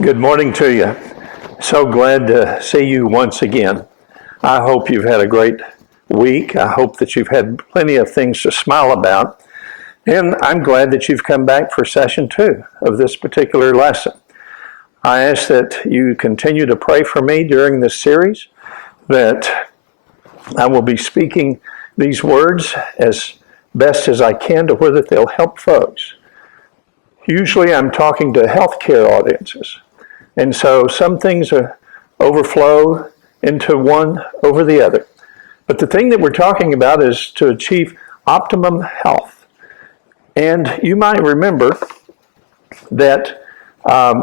Good morning to you. So glad to see you once again. I hope you've had a great week. I hope that you've had plenty of things to smile about. And I'm glad that you've come back for session 2 of this particular lesson. I ask that you continue to pray for me during this series, that I will be speaking these words as best as I can to where that they'll help folks. Usually I'm talking to healthcare audiences, and so some things overflow into one over the other. But the thing that we're talking about is to achieve optimum health. And you might remember that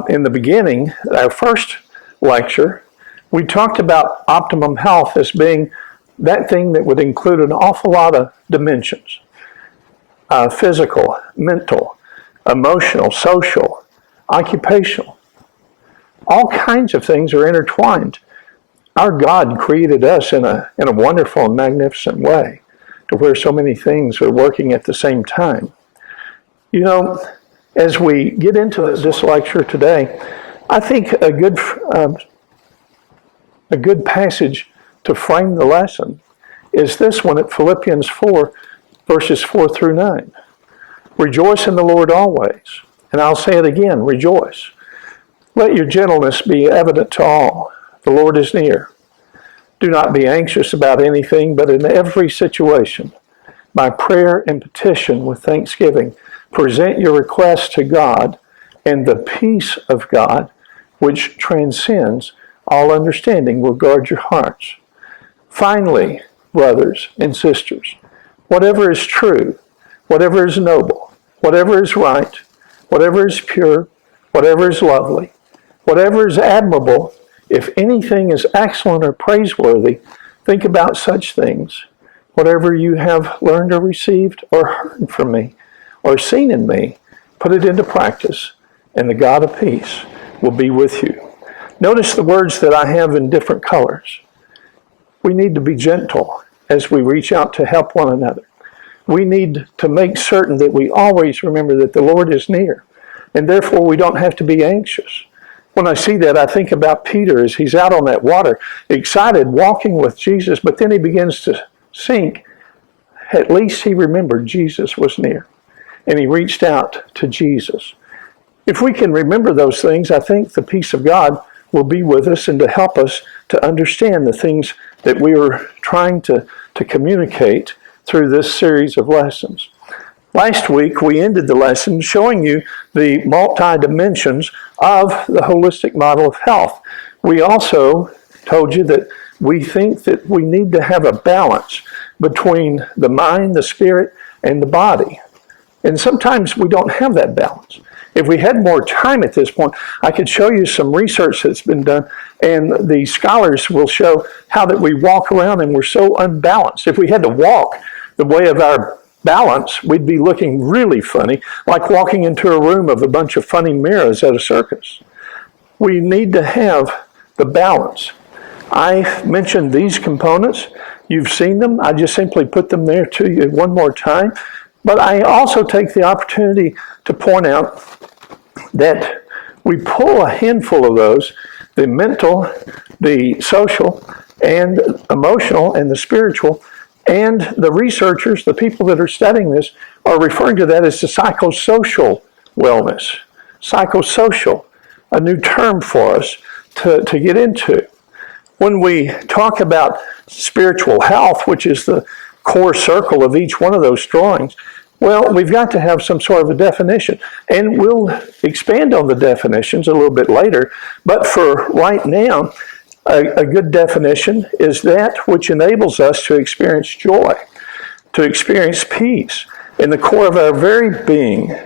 in the beginning, our first lecture, we talked about optimum health as being that thing that would include an awful lot of dimensions. Physical, mental, emotional, social, occupational. All kinds of things are intertwined. Our God created us in a wonderful and magnificent way to where so many things are working at the same time. You know, as we get into this lecture today, I think a good passage to frame the lesson is this one at Philippians 4, verses 4 through 9. Rejoice in the Lord always. And I'll say it again, rejoice. Let your gentleness be evident to all. The Lord is near. Do not be anxious about anything, but in every situation, by prayer and petition with thanksgiving, present your requests to God, and the peace of God, which transcends all understanding, will guard your hearts. Finally, brothers and sisters, whatever is true, whatever is noble, whatever is right, whatever is pure, whatever is lovely, whatever is admirable, if anything is excellent or praiseworthy, think about such things. Whatever you have learned or received or heard from me or seen in me, put it into practice, and the God of peace will be with you. Notice the words that I have in different colors. We need to be gentle as we reach out to help one another. We need to make certain that we always remember that the Lord is near, and therefore we don't have to be anxious. When I see that, I think about Peter as he's out on that water, excited, walking with Jesus, but then he begins to sink. At least he remembered Jesus was near, and he reached out to Jesus. If we can remember those things, I think the peace of God will be with us and to help us to understand the things that we are trying to communicate through this series of lessons. Last week, we ended the lesson showing you the multi-dimensions of the holistic model of health. We also told you that we think that we need to have a balance between the mind, the spirit, and the body. And sometimes we don't have that balance. If we had more time at this point, I could show you some research that's been done, and the scholars will show how that we walk around and we're so unbalanced. If we had to walk the way of our balance, we'd be looking really funny, like walking into a room of a bunch of funny mirrors at a circus. We need to have the balance. I mentioned these components. You've seen them. I just simply put them there to you one more time. But I also take the opportunity to point out that we pull a handful of those, the mental, the social, and emotional, and the spiritual, and the researchers, the people that are studying this, are referring to that as the psychosocial wellness. Psychosocial, a new term for us to get into. When we talk about spiritual health, which is the core circle of each one of those drawings, well, we've got to have some sort of a definition. And we'll expand on the definitions a little bit later. But for right now, a good definition is that which enables us to experience joy, to experience peace in the core of our very being,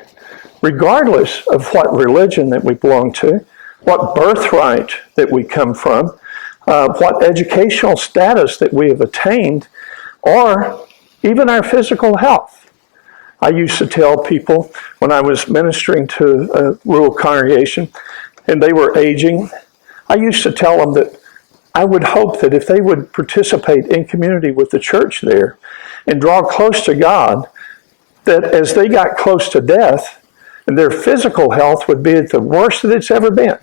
regardless of what religion that we belong to, what birthright that we come from, what educational status that we have attained, or even our physical health. I used to tell people when I was ministering to a rural congregation and they were aging, I used to tell them that I would hope that if they would participate in community with the church there and draw close to God, that as they got close to death, their physical health would be at the worst that it's ever been.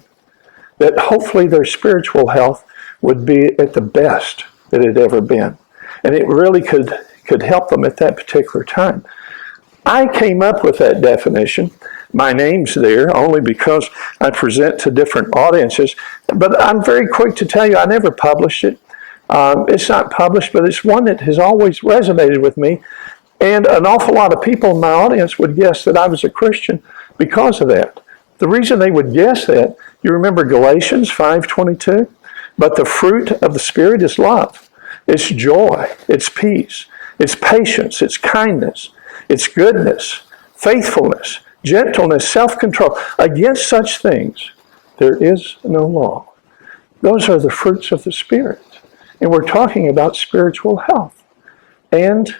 that hopefully their spiritual health would be at the best that it had ever been. And it really could help them at that particular time. I came up with that definition. My name's there only because I present to different audiences. But I'm very quick to tell you I never published it. It's not published, but it's one that has always resonated with me. And an awful lot of people in my audience would guess that I was a Christian because of that. The reason they would guess that, you remember Galatians 5:22? But the fruit of the Spirit is love. It's joy. It's peace. It's patience. It's kindness. It's goodness, faithfulness, gentleness, self-control. Against such things, there is no law. Those are the fruits of the Spirit. And we're talking about spiritual health. And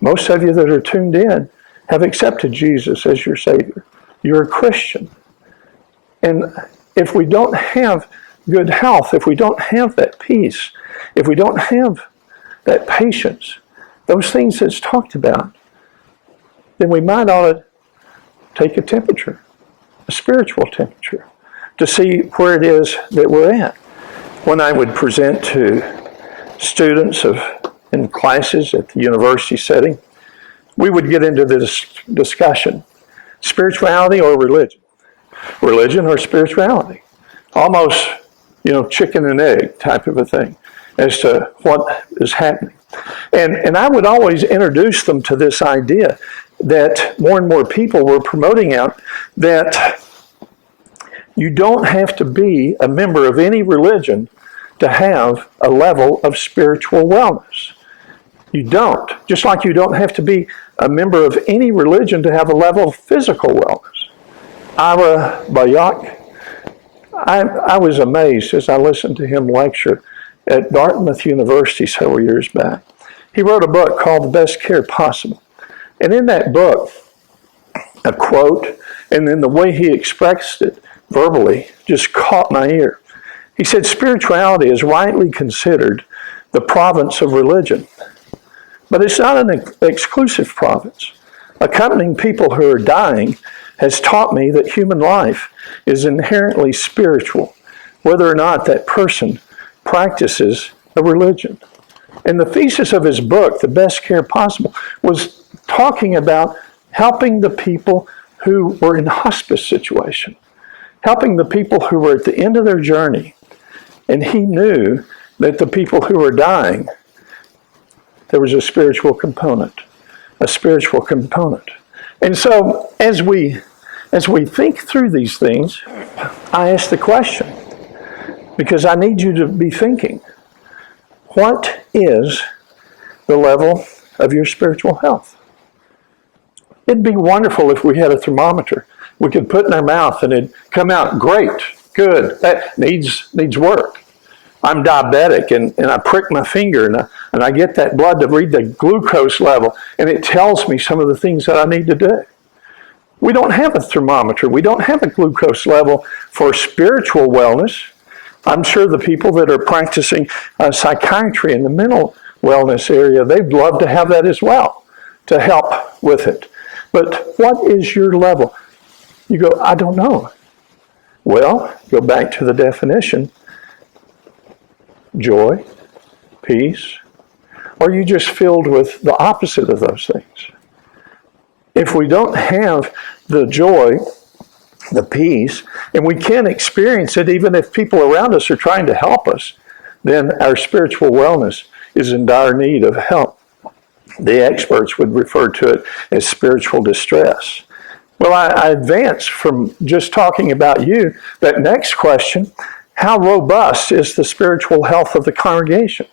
most of you that are tuned in have accepted Jesus as your Savior. You're a Christian. And if we don't have good health, if we don't have that peace, if we don't have that patience, those things that's talked about, then we might ought to take a temperature, a spiritual temperature, to see where it is that we're at. When I would present to students in classes at the university setting, we would get into this discussion, spirituality or religion? Religion or spirituality? Almost, chicken and egg type of a thing as to what is happening. And I would always introduce them to this idea that more and more people were promoting out, that you don't have to be a member of any religion to have a level of spiritual wellness. You don't. Just like you don't have to be a member of any religion to have a level of physical wellness. Ira Byock, I was amazed as I listened to him lecture at Dartmouth University several years back. He wrote a book called The Best Care Possible. And in that book, a quote, and then the way he expressed it verbally just caught my ear. He said, spirituality is rightly considered the province of religion, but it's not an exclusive province. Accompanying people who are dying has taught me that human life is inherently spiritual, whether or not that person practices a religion. And the thesis of his book, The Best Care Possible, was talking about helping the people who were in hospice situation, helping the people who were at the end of their journey. And he knew that the people who were dying, there was a spiritual component, And so as we think through these things, I ask the question, because I need you to be thinking, what is the level of your spiritual health? It'd be wonderful if we had a thermometer we could put in our mouth and it'd come out great, good, that needs work. I'm diabetic and I prick my finger and I get that blood to read the glucose level and it tells me some of the things that I need to do. We don't have a thermometer. We don't have a glucose level for spiritual wellness. I'm sure the people that are practicing psychiatry in the mental wellness area, they'd love to have that as well to help with it. But what is your level? You go, I don't know. Well, go back to the definition. Joy, peace, or are you just filled with the opposite of those things? If we don't have the joy, the peace, and we can't experience it even if people around us are trying to help us, then our spiritual wellness is in dire need of help. The experts would refer to it as spiritual distress. Well, I advance from just talking about you. That next question, how robust is the spiritual health of the congregation?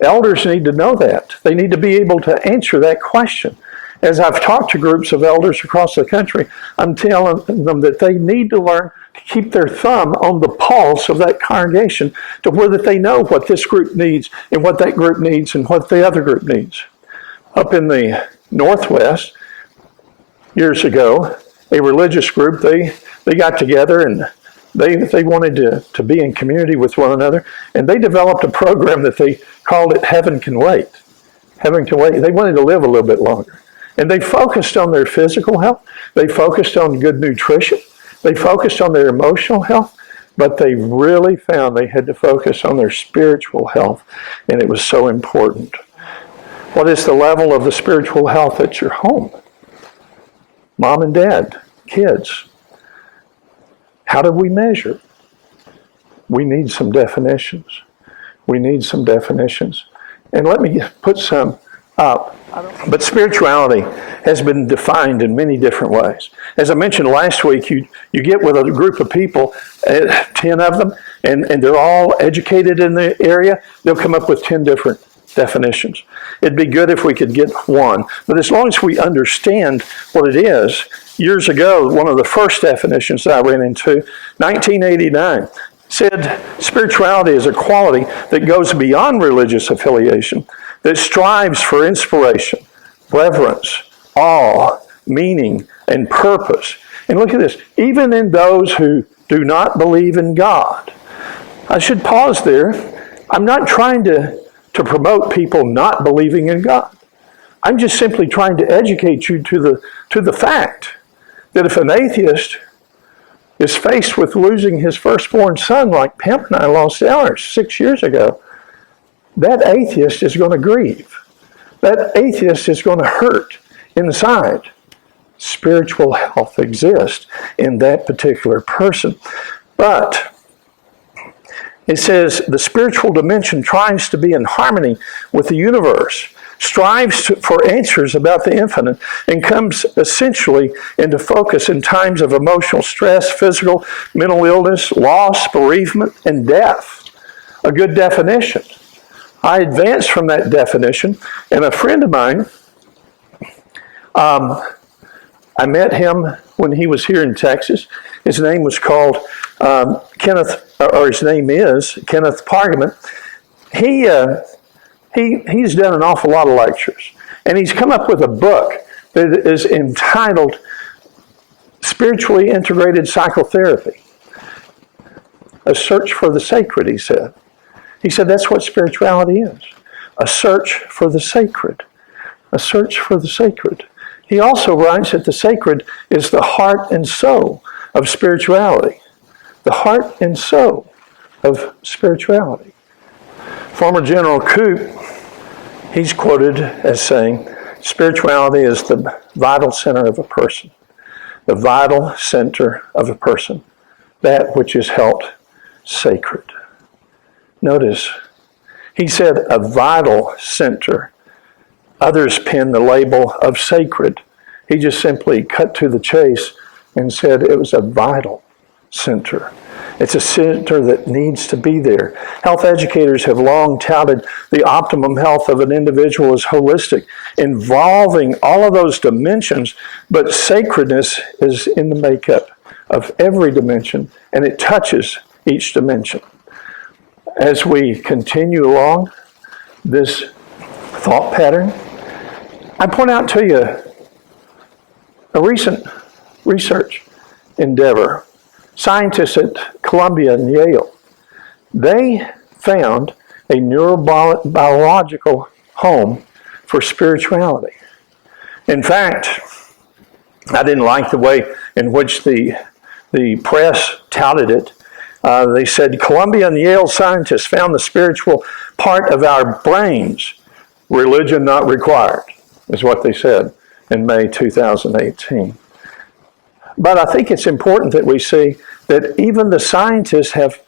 Elders need to know that. They need to be able to answer that question. As I've talked to groups of elders across the country, I'm telling them that they need to learn to keep their thumb on the pulse of that congregation to where that they know what this group needs and what that group needs and what the other group needs. Up in the Northwest, years ago, a religious group, they got together and they wanted to be in community with one another, and they developed a program that they called it Heaven Can Wait. Heaven Can Wait. They wanted to live a little bit longer. And they focused on their physical health. They focused on good nutrition. They focused on their emotional health. but they really found they had to focus on their spiritual health, and it was so important. What is the level of the spiritual health at your home? Mom and dad, kids. How do we measure? We need some definitions. We need some definitions. And let me put some up. But spirituality has been defined in many different ways. As I mentioned last week, you get with a group of people, 10 of them, and they're all educated in the area, they'll come up with 10 different definitions. It'd be good if we could get one. But as long as we understand what it is, years ago, one of the first definitions that I ran into, 1989, said spirituality is a quality that goes beyond religious affiliation, that strives for inspiration, reverence, awe, meaning, and purpose. And look at this, even in those who do not believe in God. I should pause there. I'm not trying to promote people not believing in God. I'm just simply trying to educate you to the fact that if an atheist is faced with losing his firstborn son, like Pam and I lost ours 6 years ago, that atheist is going to grieve. That atheist is going to hurt inside. Spiritual health exists in that particular person. But it says the spiritual dimension tries to be in harmony with the universe, strives for answers about the infinite, and comes essentially into focus in times of emotional stress, physical, mental illness, loss, bereavement, and death. A good definition. I advanced from that definition, and a friend of mine, I met him when he was here in Texas. His name was called his name is Kenneth Pargament. He's done an awful lot of lectures, and he's come up with a book that is entitled Spiritually Integrated Psychotherapy, A Search for the Sacred, he said. He said that's what spirituality is, a search for the sacred, a search for the sacred. He also writes that the sacred is the heart and soul of spirituality, the heart and soul of spirituality. Former General Koop, he's quoted as saying, spirituality is the vital center of a person, the vital center of a person, that which is held sacred. Notice, he said a vital center. Others pin the label of sacred. He just simply cut to the chase and said it was a vital center. It's a center that needs to be there. Health educators have long touted the optimum health of an individual as holistic, involving all of those dimensions, but sacredness is in the makeup of every dimension, and it touches each dimension. As we continue along this thought pattern, I point out to you a recent research endeavor. Scientists at Columbia and Yale, they found a neurobiological home for spirituality. In fact, I didn't like the way in which the press touted it. They said Columbia and Yale scientists found the spiritual part of our brains, religion not required, is what they said in May 2018. But I think it's important that we see that even the scientists have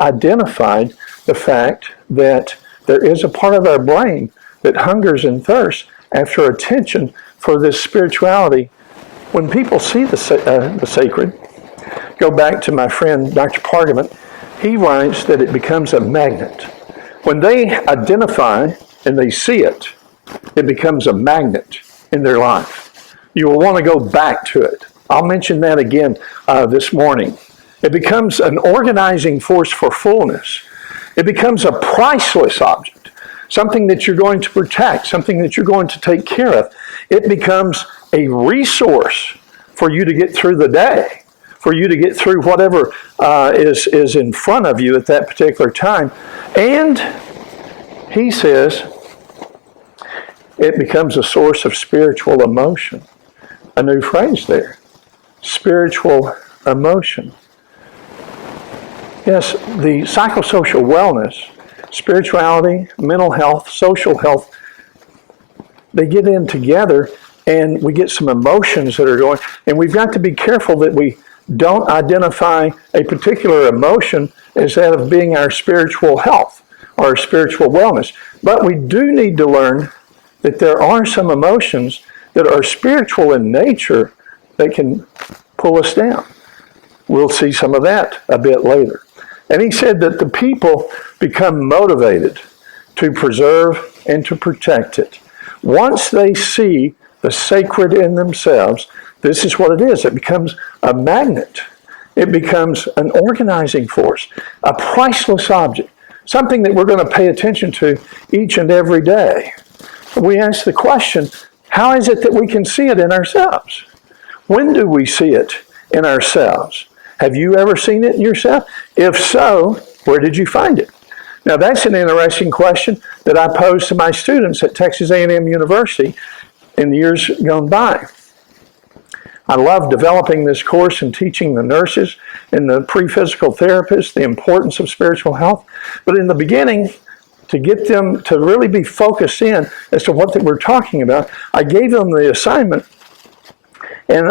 identified the fact that there is a part of our brain that hungers and thirsts after attention for this spirituality. When people see the sacred, go back to my friend Dr. Pargament, he writes that it becomes a magnet. When they identify and they see it, it becomes a magnet in their life. You will want to go back to it. I'll mention that again this morning. It becomes an organizing force for fullness. It becomes a priceless object, something that you're going to protect, something that you're going to take care of. It becomes a resource for you to get through the day, for you to get through whatever is in front of you at that particular time. And he says it becomes a source of spiritual emotion. A new phrase there. Spiritual emotion. Yes, the psychosocial wellness, spirituality, mental health, social health, they get in together and we get some emotions that are going, and we've got to be careful that we don't identify a particular emotion as that of being our spiritual health or our spiritual wellness. But we do need to learn that there are some emotions that are spiritual in nature that can pull us down. We'll see some of that a bit later. And he said that the people become motivated to preserve and to protect it. Once they see the sacred in themselves, this is what it is. It becomes a magnet. It becomes an organizing force, a priceless object, something that we're going to pay attention to each and every day. We ask the question, how is it that we can see it in ourselves? When do we see it in ourselves? Have you ever seen it in yourself? If so, where did you find it? Now that's an interesting question that I posed to my students at Texas A&M University in the years gone by. I love developing this course and teaching the nurses and the pre-physical therapists the importance of spiritual health. But in the beginning, to get them to really be focused in as to what we're talking about, I gave them the assignment. And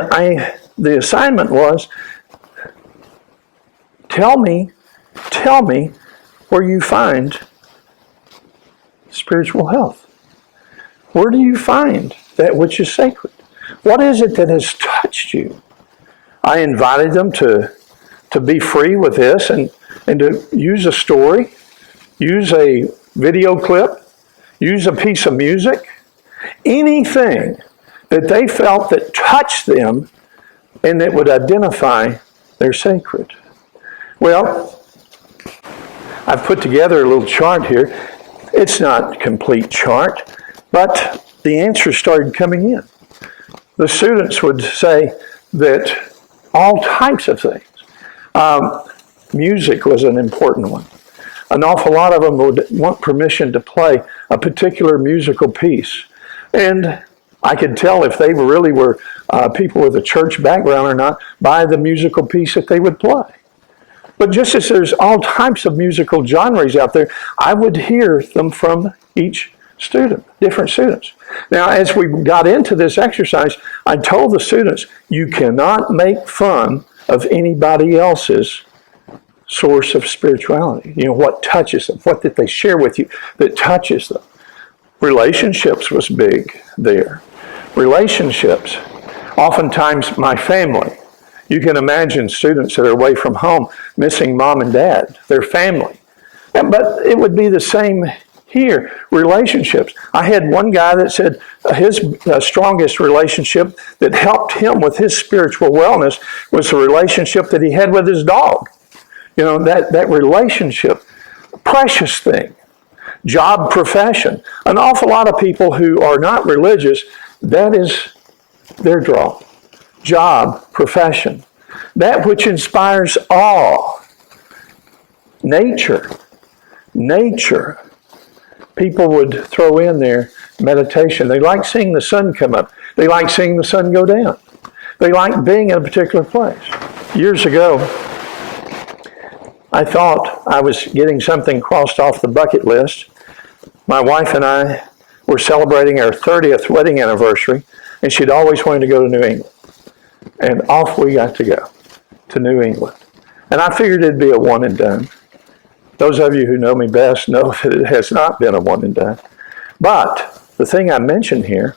the assignment was, tell me where you find spiritual health. Where do you find that which is sacred? What is it that has touched you? I invited them to be free with this and to use a story, use a video clip, use a piece of music, anything that they felt that touched them and that would identify their sacred. Well, I've put together a little chart here. It's not a complete chart, but the answers started coming in. The students would say that all types of things. Music was an important one. An awful lot of them would want permission to play a particular musical piece. And I could tell if they really were people with a church background or not by the musical piece that they would play. But just as there's all types of musical genres out there, I would hear them from each student, different students. Now, as we got into this exercise, I told the students, you cannot make fun of anybody else's source of spirituality. You know, what touches them, what did they share with you that touches them. Relationships was big there. Relationships. Oftentimes, my family. You can imagine students that are away from home missing mom and dad, their family. But it would be the same here, relationships. I had one guy that said his strongest relationship that helped him with his spiritual wellness was the relationship that he had with his dog. You know, that relationship, precious thing. Job, profession. An awful lot of people who are not religious, that is their draw. Job, profession. That which inspires awe. Nature. People would throw in there meditation. They like seeing the sun come up. They like seeing the sun go down. They like being in a particular place. Years ago, I thought I was getting something crossed off the bucket list. My wife and I were celebrating our 30th wedding anniversary, and she'd always wanted to go to New England. And off we got to go to New England. And I figured it'd be a one and done. Those of you who know me best know that it has not been a one and done. But the thing I mentioned here,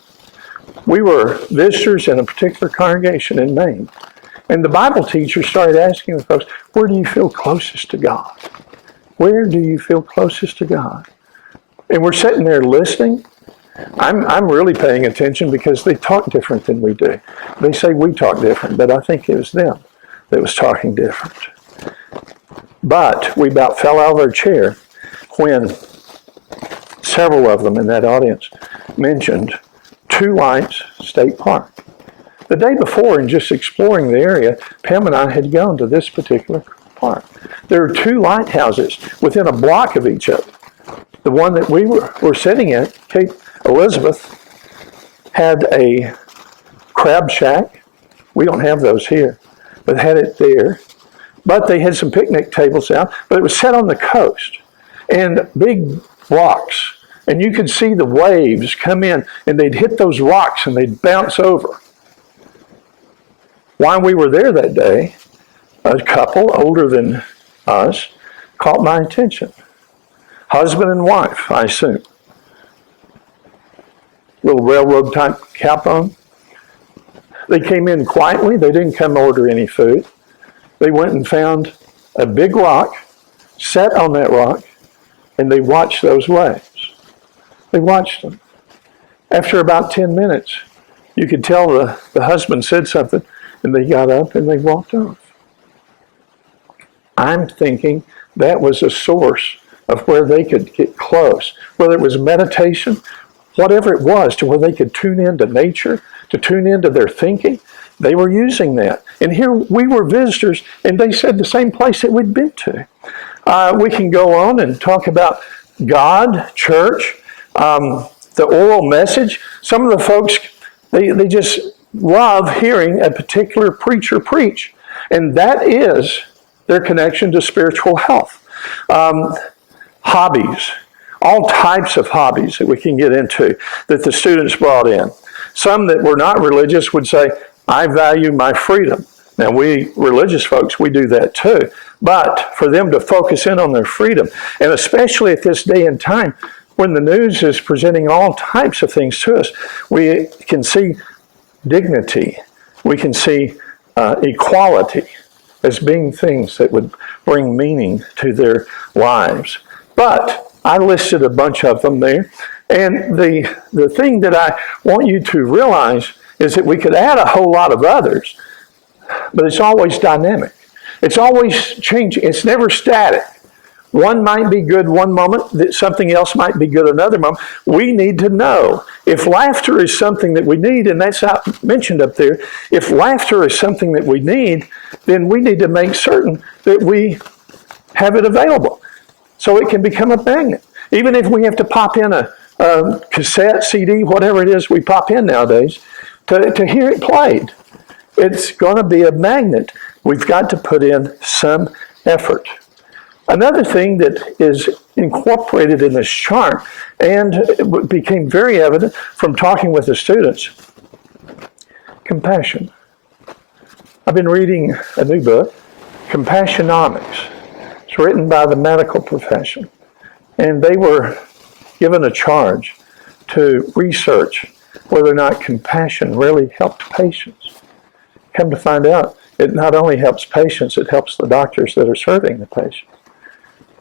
we were visitors in a particular congregation in Maine. And the Bible teacher started asking the folks, where do you feel closest to God? Where do you feel closest to God? And we're sitting there listening. I'm really paying attention because they talk different than we do. They say we talk different, but I think it was them that was talking different. But we about fell out of our chair when several of them in that audience mentioned Two Lights State Park. The day before, in just exploring the area, Pam and I had gone to this particular park. There are two lighthouses within a block of each other. The one that we were sitting at, Cape Elizabeth, had a crab shack. We don't have those here, but had it there. But they had some picnic tables out, but it was set on the coast. And big rocks. And you could see the waves come in, and they'd hit those rocks, and they'd bounce over. While we were there that day, a couple older than us caught my attention. Husband and wife, I assume. Little railroad type cap on. They came in quietly. They didn't come order any food. They went and found a big rock, sat on that rock, and they watched those waves. They watched them. After about 10 minutes, you could tell the husband said something, and they got up and they walked off. I'm thinking that was a source of where they could get close, whether it was meditation, whatever it was, to where they could tune into nature, to tune into their thinking. They were using that. And here we were visitors, and they said the same place that we'd been to. We can go on and talk about God, church, the oral message. Some of the folks, they just love hearing a particular preacher preach. And that is their connection to spiritual health. Hobbies, all types of hobbies that we can get into that the students brought in. Some that were not religious would say, I value my freedom. Now we religious folks, we do that too. But for them to focus in on their freedom, and especially at this day and time when the news is presenting all types of things to us, we can see dignity, we can see equality as being things that would bring meaning to their lives. But I listed a bunch of them there, and the thing that I want you to realize is that we could add a whole lot of others, but it's always dynamic. It's always changing. It's never static. One might be good one moment, something else might be good another moment. We need to know if laughter is something that we need, and that's mentioned up there. If laughter is something that we need, then we need to make certain that we have it available so it can become a magnet. Even if we have to pop in a cassette, CD, whatever it is we pop in nowadays, to hear it played. It's going to be a magnet. We've got to put in some effort. Another thing that is incorporated in this chart, and it became very evident from talking with the students, compassion. I've been reading a new book, Compassionomics. It's written by the medical profession. And they were given a charge to research whether or not compassion really helped patients. Come to find out, it not only helps patients, it helps the doctors that are serving the patients.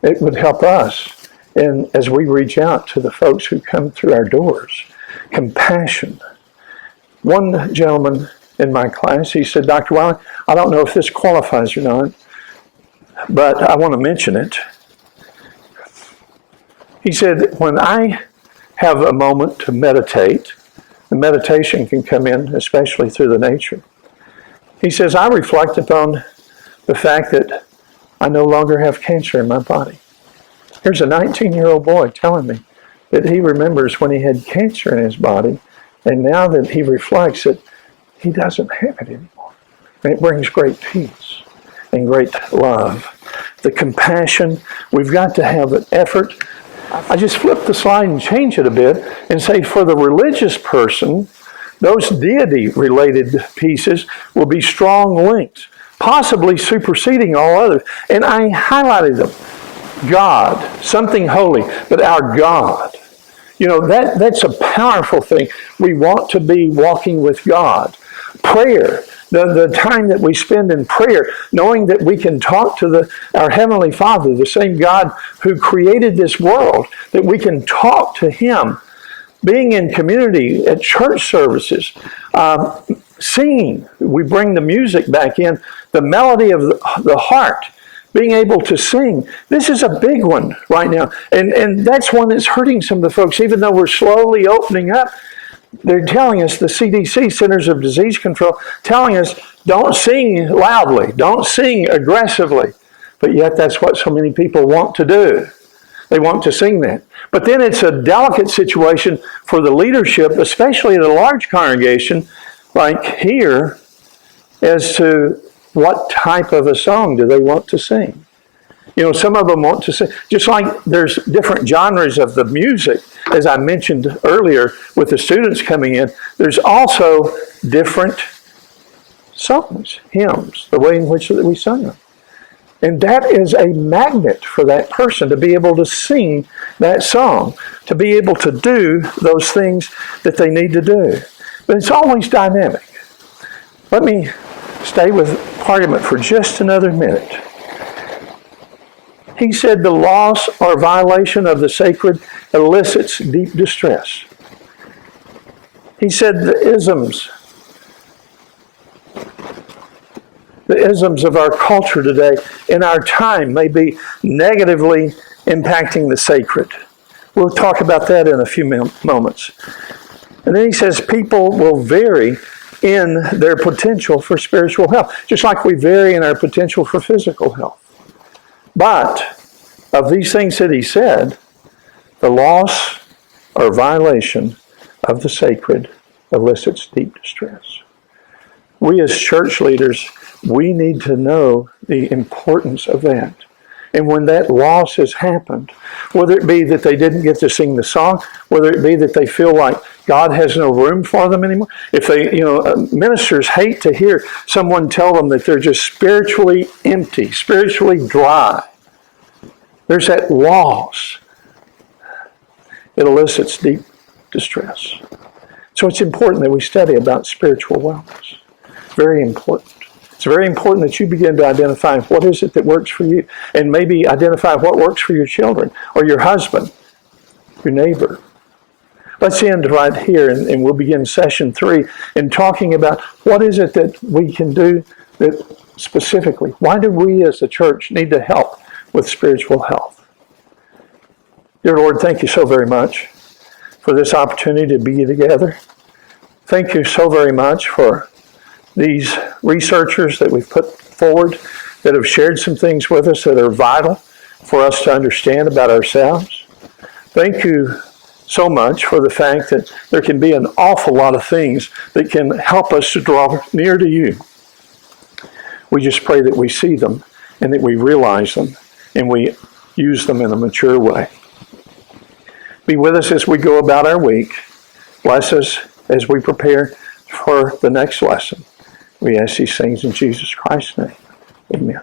It would help us as we reach out to the folks who come through our doors. Compassion. One gentleman in my class, he said, Dr. Wylie, I don't know if this qualifies or not, but I want to mention it. He said, when I have a moment to meditate, the meditation can come in, especially through the nature. He says, I reflect upon the fact that I no longer have cancer in my body. Here's a 19-year-old boy telling me that he remembers when he had cancer in his body, and now that he reflects that he doesn't have it anymore. And it brings great peace and great love. The compassion, we've got to have an effort. I just flip the slide and change it a bit and say for the religious person, those deity-related pieces will be strong links, possibly superseding all others. And I highlighted them. God, something holy, but our God. You know, that's a powerful thing. We want to be walking with God. Prayer, the time that we spend in prayer, knowing that we can talk to our Heavenly Father, the same God who created this world, that we can talk to Him. Being in community at church services, singing, we bring the music back in, the melody of the heart, being able to sing. This is a big one right now. And that's one that's hurting some of the folks, even though we're slowly opening up. They're telling us, the CDC, Centers of Disease Control, telling us, don't sing loudly, don't sing aggressively. But yet that's what so many people want to do. They want to sing that. But then it's a delicate situation for the leadership, especially in a large congregation like here, as to what type of a song do they want to sing. You know, some of them want to sing, just like there's different genres of the music, as I mentioned earlier with the students coming in, there's also different songs, hymns, the way in which we sing them. And that is a magnet for that person to be able to sing that song, to be able to do those things that they need to do. But it's always dynamic. Let me stay with argument for just another minute. He said the loss or violation of the sacred elicits deep distress. He said the isms of our culture today in our time may be negatively impacting the sacred. We'll talk about that in a few moments. And then he says people will vary in their potential for spiritual health, just like we vary in our potential for physical health. But of these things that he said, the loss or violation of the sacred elicits deep distress. We as church leaders, we need to know the importance of that. And when that loss has happened, whether it be that they didn't get to sing the song, whether it be that they feel like God has no room for them anymore, if they, ministers hate to hear someone tell them that they're just spiritually empty, spiritually dry. There's that loss. It elicits deep distress. So it's important that we study about spiritual wellness. Very important. It's very important that you begin to identify what is it that works for you, and maybe identify what works for your children, or your husband, your neighbor. Let's end right here, and we'll begin session 3 in talking about what is it that we can do that specifically. Why do we as a church need to help with spiritual health? Dear Lord, thank you so very much for this opportunity to be together. Thank you so very much for these researchers that we've put forward that have shared some things with us that are vital for us to understand about ourselves. Thank you so much for the fact that there can be an awful lot of things that can help us to draw near to you. We just pray that we see them and that we realize them and we use them in a mature way. Be with us as we go about our week. Bless us as we prepare for the next lesson. We ask these things in Jesus Christ's name. Amen.